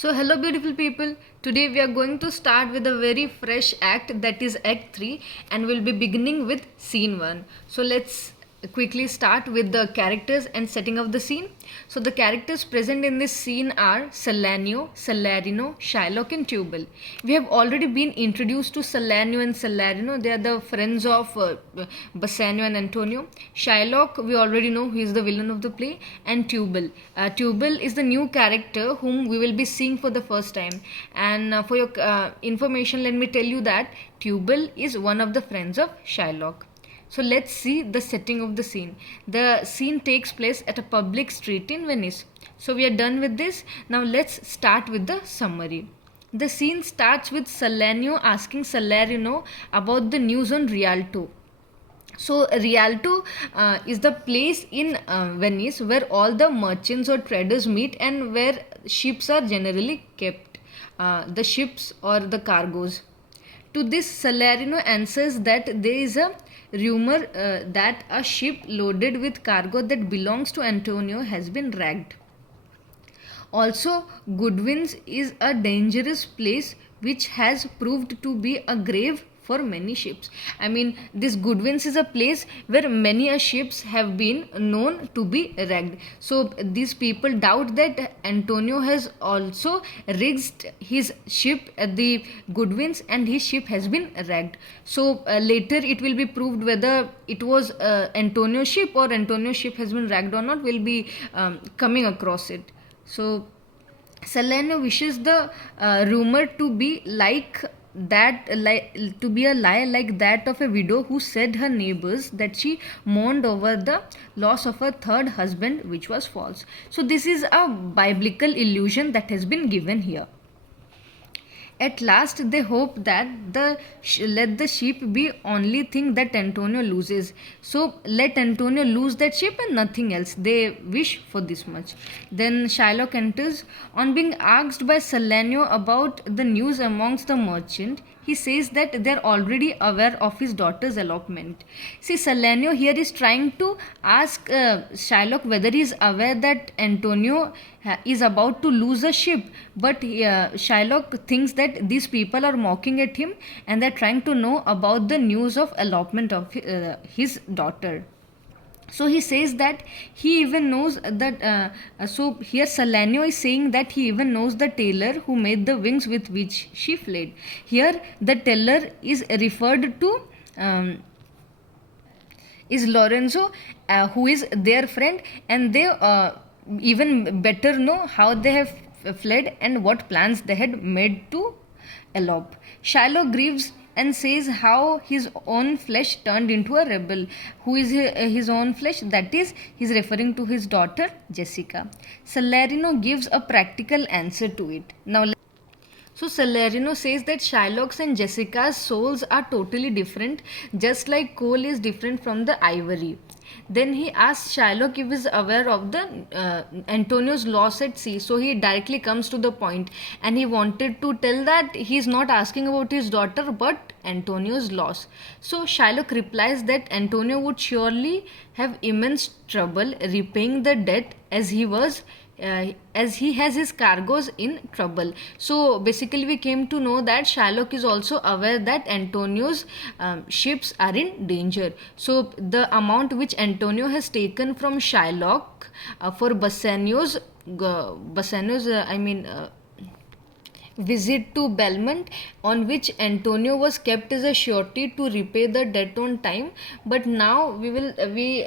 So, hello, beautiful people. Today we are going to start with a very fresh act, that is Act 3, and we'll be beginning with Scene 1. So, let's quickly start with the characters and setting of the scene. So, the characters present in this scene are Salanio, Salarino, Shylock, and Tubal. We have already been introduced to Salanio and Salarino. They are the friends of Bassanio and Antonio. Shylock, we already know he is the villain of the play, and Tubal. Tubal is the new character whom we will be seeing for the first time. And for your information, let me tell you that Tubal is one of the friends of Shylock. So let's see the setting of the scene. The scene takes place at a public street in Venice. So we are done with this. Now let's start with the summary. The scene starts with Salanio asking Salarino about the news on Rialto. So Rialto is the place in Venice where all the merchants or traders meet and where ships are generally kept. The ships or the cargoes. To this, Salarino answers that there is a rumor that a ship loaded with cargo that belongs to Antonio has been wrecked. Also, Goodwin's is a dangerous place which has proved to be a grave for many ships. I mean, this Goodwin's is a place where many ships have been known to be wrecked. So, these people doubt that Antonio has also risked his ship at the Goodwin's and his ship has been wrecked. So, later it will be proved whether it was Antonio's ship or Antonio's ship has been wrecked or not. We'll be coming across it. So, Salerno wishes the rumor to be to be a lie like that of a widow who said her neighbors that she mourned over the loss of her third husband, which was false. So, this is a biblical illusion that has been given here. At last, they hope that let the ship be only thing that Antonio loses. So let Antonio lose that ship and nothing else. They wish for this much. Then Shylock enters. On being asked by Salanio about the news amongst the merchant, he says that they are already aware of his daughter's elopement. See, Salanio here is trying to ask Shylock whether he is aware that Antonio is about to lose a ship, but Shylock thinks that these people are mocking at him and they're trying to know about the news of elopement of his daughter. So he says that he even knows that. So here Salanio is saying that he even knows the tailor who made the wings with which she fled. Here the tailor is referred to. Is Lorenzo, who is their friend, and they even better know how they have fled and what plans they had made to elope. Shiloh grieves and says how his own flesh turned into a rebel. Who is his own flesh? That is, he's referring to his daughter Jessica. Salarino gives a practical answer to it. Now, so Salarino says that Shylock's and Jessica's souls are totally different, just like coal is different from the ivory. Then he asks Shylock if he is aware of the Antonio's loss at sea. So he directly comes to the point, and he wanted to tell that he is not asking about his daughter but Antonio's loss. So Shylock replies that Antonio would surely have immense trouble repaying the debt as he has his cargoes in trouble. So basically, we came to know that Shylock is also aware that Antonio's ships are in danger. So the amount which Antonio has taken from Shylock for visit to Belmont, on which Antonio was kept as a surety to repay the debt on time. But now we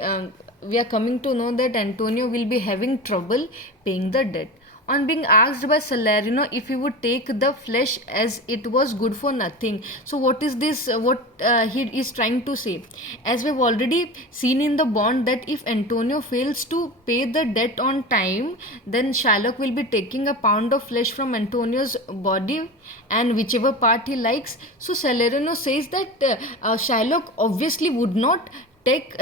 are coming to know that Antonio will be having trouble paying the debt. On being asked by Salarino if he would take the flesh as it was good for nothing. So what is this? What he is trying to say? As we have already seen in the bond that if Antonio fails to pay the debt on time, then Shylock will be taking a pound of flesh from Antonio's body and whichever part he likes. So Salarino says that Shylock obviously would not take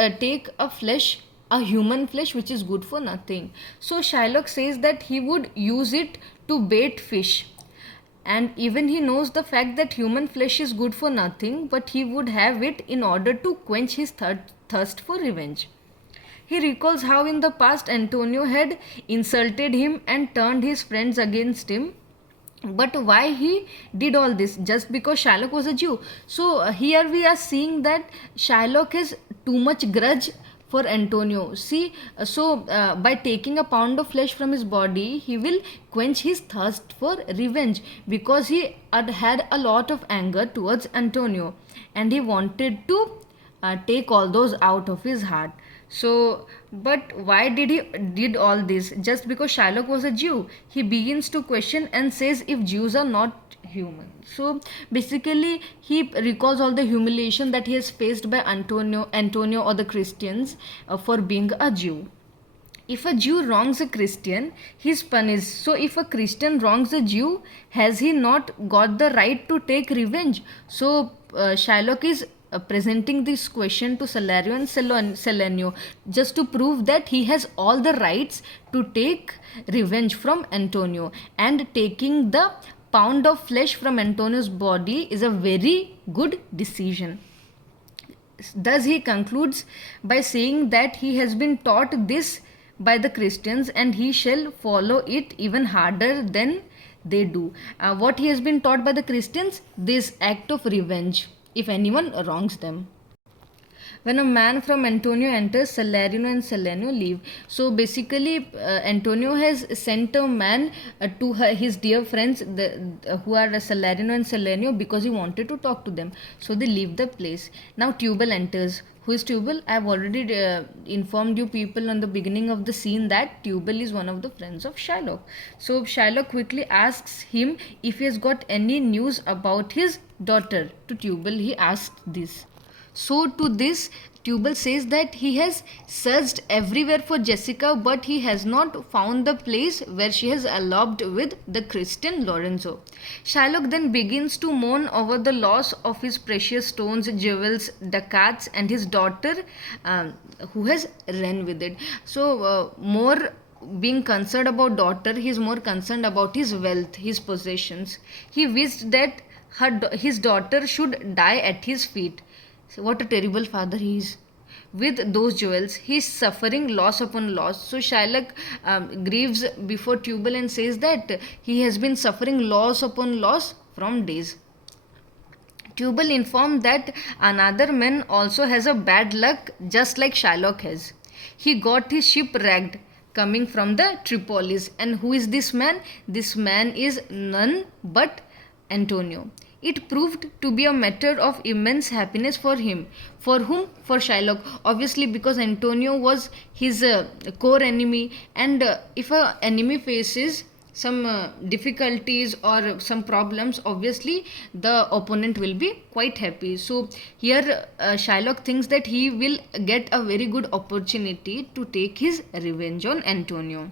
a human flesh which is good for nothing. So Shylock says that he would use it to bait fish. And even he knows the fact that human flesh is good for nothing, but he would have it in order to quench his thirst for revenge. He recalls how in the past Antonio had insulted him and turned his friends against him. But why he did all this? Just because Shylock was a Jew. So here we are seeing that Shylock has too much grudge for Antonio. See, by taking a pound of flesh from his body, he will quench his thirst for revenge, because he had a lot of anger towards Antonio, and he wanted to take all those out of his heart. So, but why did he did all this? Just because Shylock was a Jew? He begins to question and says if Jews are not human. So basically, he recalls all the humiliation that he has faced by Antonio or the Christians for being a Jew. If a Jew wrongs a Christian, he is punished. So, if a Christian wrongs a Jew, has he not got the right to take revenge? So, Shylock is presenting this question to Salario and Selenio, just to prove that he has all the rights to take revenge from Antonio, and taking the pound of flesh from Antonio's body is a very good decision. Thus, he concludes by saying that he has been taught this by the Christians, and he shall follow it even harder than they do. What he has been taught by the Christians? This act of revenge if anyone wrongs them. When a man from Antonio enters, Salarino and Selenio leave. So basically, Antonio has sent a man to his dear friends, who are Salarino and Selenio, because he wanted to talk to them. So they leave the place. Now Tubal enters. Who is Tubal? I have already informed you people on the beginning of the scene that Tubal is one of the friends of Shylock. So Shylock quickly asks him if he has got any news about his daughter. To Tubal, he asked this. So to this, Tubal says that he has searched everywhere for Jessica, but he has not found the place where she has eloped with the Christian Lorenzo. Shylock then begins to mourn over the loss of his precious stones, jewels, ducats, and his daughter, who has run with it. So, more being concerned about daughter, he is more concerned about his wealth, his possessions. He wished that his daughter should die at his feet. So what a terrible father he is. With those jewels, he is suffering loss upon loss. So Shylock grieves before Tubal and says that he has been suffering loss upon loss from days. Tubal informed that another man also has a bad luck, just like Shylock has. He got his ship wrecked coming from the Tripolis. And who is this man? This man is none but Antonio. It proved to be a matter of immense happiness for him. For whom? For Shylock. Obviously, because Antonio was his core enemy, and if an enemy faces some difficulties or some problems, obviously the opponent will be quite happy. So here Shylock thinks that he will get a very good opportunity to take his revenge on Antonio.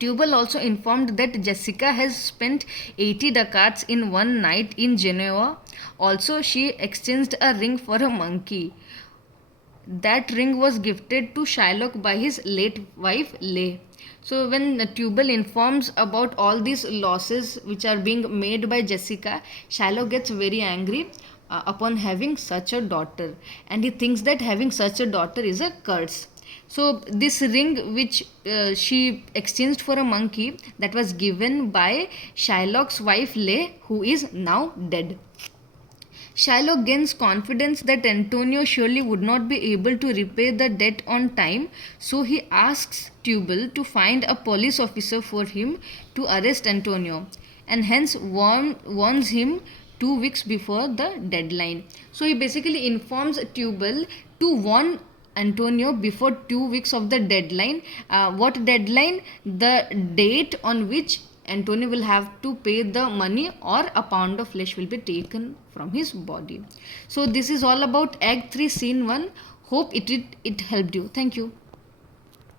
Tubal also informed that Jessica has spent 80 ducats in one night in Genoa. Also, she exchanged a ring for a monkey. That ring was gifted to Shylock by his late wife Leigh. So when Tubal informs about all these losses which are being made by Jessica, Shylock gets very angry upon having such a daughter, and he thinks that having such a daughter is a curse. So this ring which she exchanged for a monkey, that was given by Shylock's wife Leigh, who is now dead. Shylock gains confidence that Antonio surely would not be able to repay the debt on time, so he asks Tubal to find a police officer for him to arrest Antonio, and hence warns him 2 weeks before the deadline. So he basically informs Tubal to warn Antonio before 2 weeks of the deadline. What deadline? The date on which Antonio will have to pay the money, or a pound of flesh will be taken from his body. So this is all about Act 3 Scene 1. Hope it helped you. Thank you.